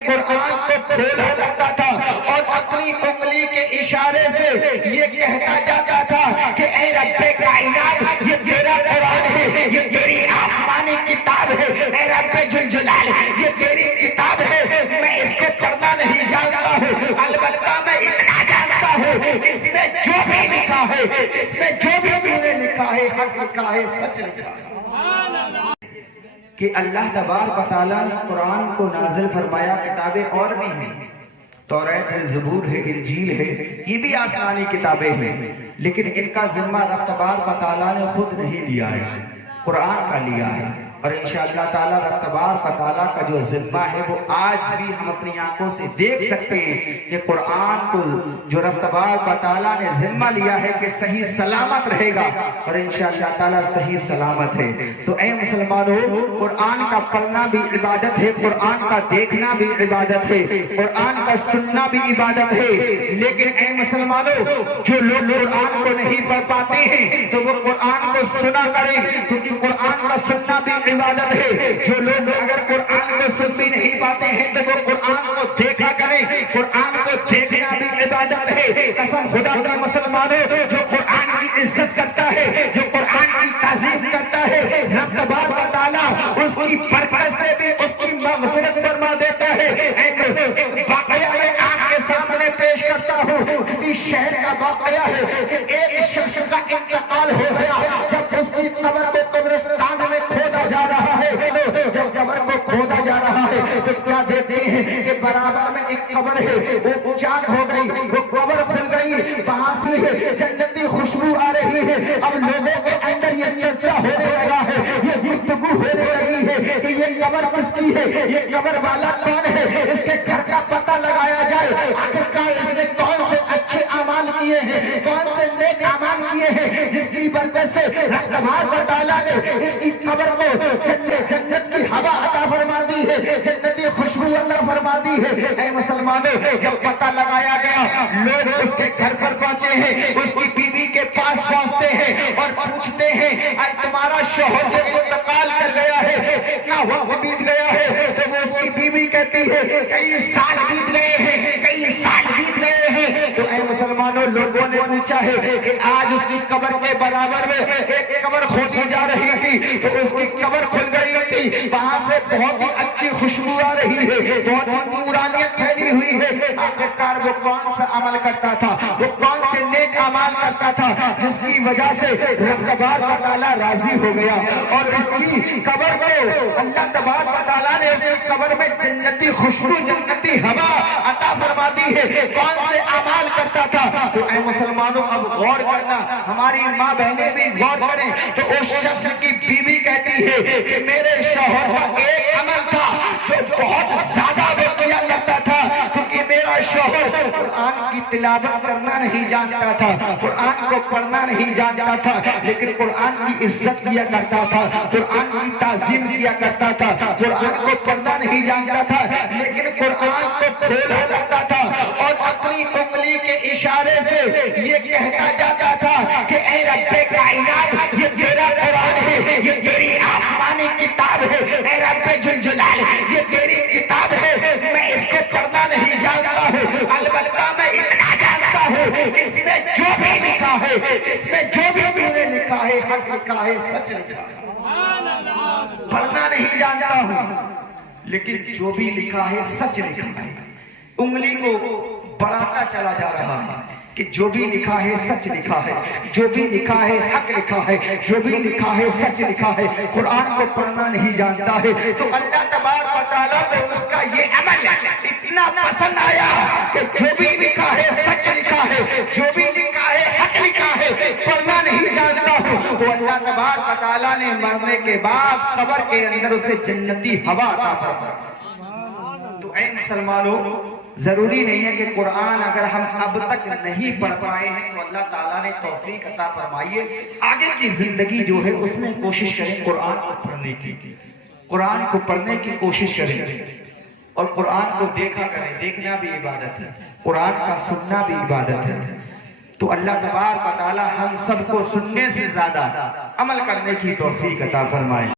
قرآن کو کھولا کرتا تھا اور اپنی انگلی کے اشارے سے یہ کہتا جاتا تھا کہ اے رب کائنات یہ تیرا قرآن ہے، یہ تیری آسمانی کتاب ہے، اے رب جلجلال یہ تیری کتاب ہے، میں اس کو پڑھنا نہیں جانتا ہوں، البتہ میں اتنا جانتا ہوں اس میں جو بھی لکھا ہے، اس میں جو بھی تو نے لکھا ہے، حق لکھا ہے، سچ لکھا ہے کہ اللہ تبارک و تعالیٰ نے قرآن کو نازل فرمایا۔ کتابیں اور بھی ہیں، توریت ہے، زبور ہے، انجیل ہے، یہ بھی آسمانی کتابیں ہیں، لیکن ان کا ذمہ رب تبارک و تعالیٰ نے خود نہیں لیا ہے، قرآن کا لیا ہے۔ اور انشاءاللہ تعالیٰ رب تبارک و تعالیٰ کا جو ذمہ ہے وہ آج بھی ہم اپنی آنکھوں سے دیکھ سکتے ہیں کہ قرآن کو جو رب تبارک و تعالیٰ نے ذمہ لیا ہے کہ صحیح سلامت رہے گا، اور انشاءاللہ تعالیٰ صحیح سلامت ہے۔ تو اے مسلمانوں، قرآن کا پڑھنا بھی عبادت ہے، قرآن کا دیکھنا بھی عبادت ہے، قرآن کا سننا بھی عبادت ہے، لیکن اے مسلمانوں جو لوگ قرآن کو نہیں پڑھ پاتے ہیں تو وہ قرآن کو سنا کریں، کیونکہ قرآن کا سننا بھی عبادت ہے۔ جو لوگ اگر قرآن کو سن بھی نہیں پاتے ہیں تو وہ قرآن کو دیکھا کریں، قرآن کو دیکھنا بھی عبادت ہے۔ قسم خدا کا مسلمانوں، جو قرآن کی عزت کرتا ہے، جو قرآن کی تعظیم کرتا ہے، رب تبارک و تعالیٰ اس کی برکت سے بھی اس کی مغفرت فرما دیتا ہے۔ ایک واقعہ میں آپ کے سامنے پیش کرتا ہوں، کسی شہر کا واقعہ ہے کہ ایک شخص کا انتقال ہو گیا، جب اس کی قبر کو قبرستان میں کھودا جا رہا ہے، جب قبر کو کھودا جا رہا ہے تو کیا دیکھتے ہیں کہ برابر میں ایک قبر ہے، وہ چاک ہو گئی، وہ قبر کھل گئی، وہاں سے جنتی خوشبو آ رہی ہے۔ اب لوگوں کے اندر یہ چرچا ہونے لگا ہے، یہ گفتگو ہونے لگی ہے کہ یہ قبر کس کی ہے، یہ قبر والا کون ہے، اس کے گھر کا پتہ لگایا جائے، آخرکار اس نے کون سے اچھے اعمال کیے ہیں، کون سے نیک اعمال کیے ہیں جس کی برکت سے رب تبارک و تعالیٰ نے اس کی قبر کو جنت کی ہوا عطا فرما دی ہے، جنتی خوشبو عطا فرما دی ہے۔ اے مسلمانوں، جب پتہ لگایا گیا، لوگ اس کے گھر پر پہنچے ہیں، اس کی بیوی کے پاس پہنچتے ہیں اور پوچھتے ہیں اے تمہارا شوہر جو انتقال کر گیا ہے اتنا وقت بیت گیا ہے، تو وہ اس کی بیوی کہتی ہے کئی سال بیت گئے ہیں، کئی سال بیت گئے ہیں۔ تو اے مسلمانوں، لوگوں نے پوچھا ہے کہ آج اس کی قبر کے برابر میں ایک قبر کھودی جا رہی تھی، تو اس کی قبر کھل گئی تھی، وہاں سے بہت ہی اچھی خوشبو آ رہی ہے، بہت ہی نورانیت پھیلی ہوئی ہے۔ آخرکار وہ کون سا عمل کرتا تھا، وہ کون سے نیک اعمال کرتا تھا جس کی وجہ سے رب تبارک و تعالیٰ راضی ہو گیا، اور اس کی قبر کو اللہ تبارک و تعالیٰ نے اس کی قبر میں جنتی خوشبو، جنتی ہوا عطا فرما دی ہے۔ کون سے اعمال کرتا تھا؟ تو اے مسلمانوں اب غور کرنا، ہماری ماں بہنیں بھی غور کریں، تو اس شخص کی بیوی کہتی ہے کہ میرے شوہر کا ایک عمل تھا جو بہت زیادہ وہ کیا کرتا تھا، کیونکہ میرا شوہر قرآن کی تلاوت کرنا نہیں جانتا تھا، قرآن کو پڑھنا نہیں جانتا تھا، لیکن قرآن کی عزت کیا کرتا تھا، قرآن کی تعظیم کیا کرتا تھا، قرآن کو پڑھنا نہیں جانتا تھا، لیکن قرآن کو کھولا کرتا تھا اور اپنی انگلی کے اشارے سے یہ کہتا جاتا تھا کہ اے رب کائنات یہ تیرا قرآن ہے، یہ تیری آسمانی کتاب ہے، اے رب جلجلال یہ تیری کتاب ہے، میں اس کو پڑھنا نہیں جانتا ہوں، البتہ میں اتنا جانتا ہوں اس میں جو بھی لکھا ہے، اس میں جو بھی تو نے لکھا ہے، حق لکھا ہے، سچ لکھا ہے۔ پڑھنا نہیں جانتا ہوں لیکن جو بھی لکھا ہے سچ لکھا ہے۔ انگلی کو بڑھاتا چلا جا رہا ہے کہ جو بھی لکھا ہے سچ لکھا ہے، جو بھی لکھا ہے حق لکھا ہے، جو بھی لکھا ہے سچ لکھا ہے۔ قرآن کو پڑھنا نہیں جانتا ہے، تو اللہ تبارک و تعالیٰ کو اس کا یہ عمل اتنا پسند آیا کہ جو بھی لکھا ہے سچ لکھا ہے، جو بھی لکھا ہے حق لکھا ہے، پڑھنا نہیں جانتا ہوں، تو اللہ تبارک و تعالیٰ نے مرنے کے بعد قبر کے اندر اسے جنتی ہوا عطا فرمائی۔ تو اے مسلمانوں، ضروری نہیں ہے کہ قرآن اگر ہم اب تک نہیں پڑھ پائے ہیں تو اللہ تعالیٰ نے توفیق عطا فرمائیے، آگے کی زندگی جو ہے اس میں کوشش کریں قرآن کو پڑھنے کی، قرآن کو پڑھنے کی کوشش کریں، اور قرآن کو دیکھا کریں، دیکھنا بھی عبادت ہے، قرآن کا سننا بھی عبادت ہے۔ تو اللہ تبارک و تعالیٰ ہم سب کو سننے سے زیادہ عمل کرنے کی توفیق عطا فرمائے۔